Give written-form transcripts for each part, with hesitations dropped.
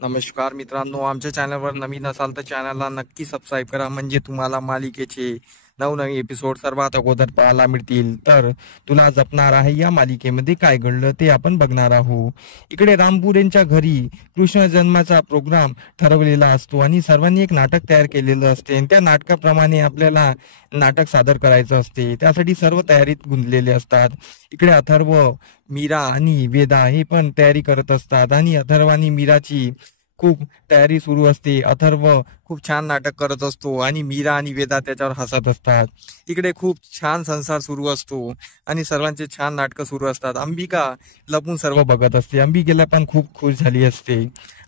नमस्कार मित्रांनो, आमच्या चॅनलवर नवीन असाल तर चॅनलला नक्की सबस्क्राईब करा, म्हणजे तुम्हाला मालिकेचे नवनवीन एपिसोड सर्वात अगोदर पाहायला मिळतील. तर तुला जपणार आहे या मालिकेमध्ये काय घडलं ते आपण बघणार आहोत. इकडे रामपूर यांच्या घरी कृष्ण जन्माचा प्रोग्राम ठरवलेला असतो आणि सर्वांनी एक नाटक तयार केलेलं असते आणि त्या नाटकाप्रमाणे आपल्याला नाटक सादर करायचं असते. त्यासाठी सर्व तयारीत गुंतलेले असतात. इकडे अथर्व, मीरा आणि वेदा हे पण तयारी करत असतात आणि अथर्व आणि मीराची खूप तयारी सुरू असते. अथर्व खूप छान नाटक करत असतो आणि मीरा आणि वेदा त्याच्यावर हसत असतात. इकडे खूप छान संसार सुरू असतो आणि सर्वांचे छान नाटकं सुरू असतात. अंबिका लपून सर्व बघत असते. अंबिकेला पण खूप खुश झाली असते.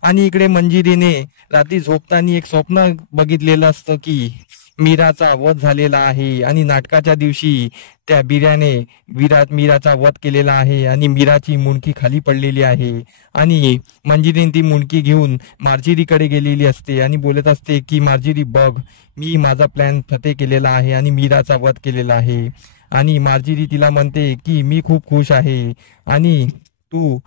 आणि इकडे मंजिरीने रात्री झोपताना एक स्वप्न बघितलेलं असतं की मीराचा वध झालेला आहे आणि नाटकाच्या दिवशी त्या मीराचा वध केलेला आहे आणि मीराची मुंडकी खाली पडलेली आहे. आणि मंजिरीने ती मुंडकी घेऊन मार्जिरीकडे गेलेली असते आणि बोलत असते की मार्जिरी बघ, मी माझा प्लॅन फते केलेला आहे आणि मीराचा वध केलेला आहे. आणि मार्जिरी तिला म्हणते की मी खूप खुश आहे आणि तू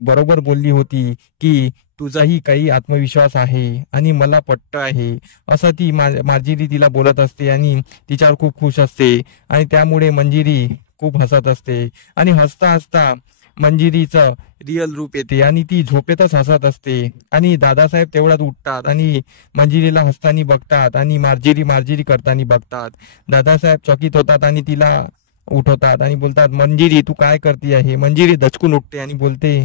बरोबर बोलली होती की तुझाही काही आत्मविश्वास आहे आणि मला पट्ट आहे, असं ती मार्जिरी तिला बोलत असते आणि तिच्यावर खूप खुश असते. आणि त्यामुळे मंजिरी खूप हसत असते आणि हसता हसता मंजिरीचं रिअल रूप येते आणि ती झोपेतच हसत असते. आणि दादासाहेब तेवढ्यात उठतात आणि मंजिरीला हसताना बघतात आणि मार्जिरी करताना बघतात. दादासाहेब चकित होतात आणि तिला उठवतात आणि बोलतात, मंजिरी तू काय करते आहे. मंजिरी दचकून उठते आणि बोलते,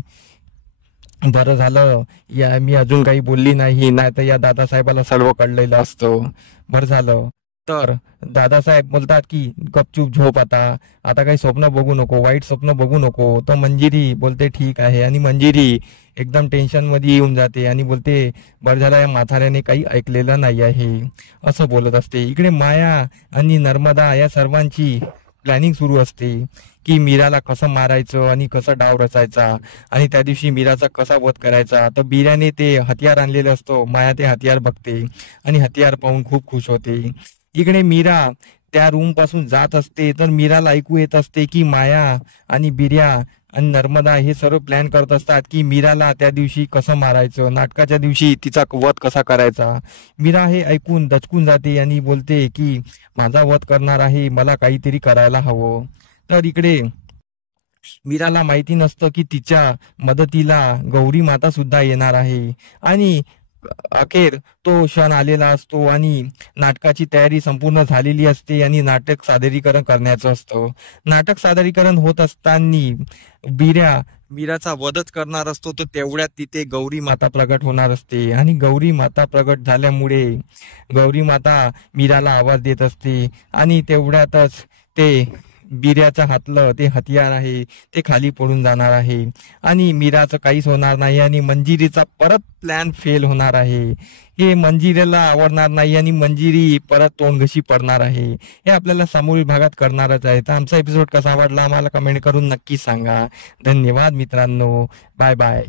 बरं झालं या मी अजून काही बोलली नाही, नाही तर या दादासाहेबाला सर्व कळलेलं असतं. बरं झालं. तर दादासाहेब बोलतात की गपचूप झोप, आता काही स्वप्न बघू नको, वाईट स्वप्न बघू नको. तर मंजिरी बोलते ठीक आहे आणि मंजिरी एकदम टेन्शन मध्ये येऊन जाते आणि बोलते, बरं झालं या म्हाताऱ्याने काही ऐकलेलं नाही आहे, असं बोलत असते. इकडे माया आणि नर्मदा या सर्वांची प्लॅनिंग सुरू असते की मीराला कसं मारायचं आणि कसं डाव रचायचा आणि त्या दिवशी मीराचा कसा वध करायचा. तर बीराने ते हतियार आणलेलं असतं. माया ते हतियार बघते आणि हतियार पाहून खूप खुश होते. इकडे मीरा त्या रूम पासून जात असते तर मीराला ऐकू येत असते की माया आणि बिर्या आणि नर्मदा हे सर्व प्लॅन करत असतात की मीराला त्या दिवशी कसं मारायचं, नाटकाच्या दिवशी तिचा वध कसा करायचा. मीरा हे ऐकून दचकून जाते आणि बोलते की माझा वध करणार आहे, मला काहीतरी करायला हवं. तर इकडे मीराला माहिती नसतं की तिच्या मदतीला गौरी माता सुद्धा येणार आहे. आणि अखेर तो क्षण आलेला असतो आणि नाटकाची तयारी संपूर्ण झालेली असते आणि नाटक सादरीकरण करण्याचं असतं. नाटक सादरीकरण होत असताना मीराचा वधच करणार असतो. तर तेवढ्यात तिथे गौरी माता प्रगट होणार असते आणि गौरी माता प्रगट झाल्यामुळे गौरी माता मीराला आवाज देत असते आणि तेवढ्यातच ते बिर्याच्या हातलं ते हतियार आहे ते खाली पडून जाणार आहे आणि मीराचं काहीच होणार नाही आणि मंजिरीचा परत प्लॅन फेल होणार आहे. हे मंजिरीला आवडणार नाही आणि मंजिरी परत तोंडघशी पडणार आहे. हे आपल्याला समोरील भागात करणारच आहे. तर आमचा एपिसोड कसा वाटला आम्हाला कमेंट करून नक्की सांगा. धन्यवाद मित्रांनो, बाय बाय.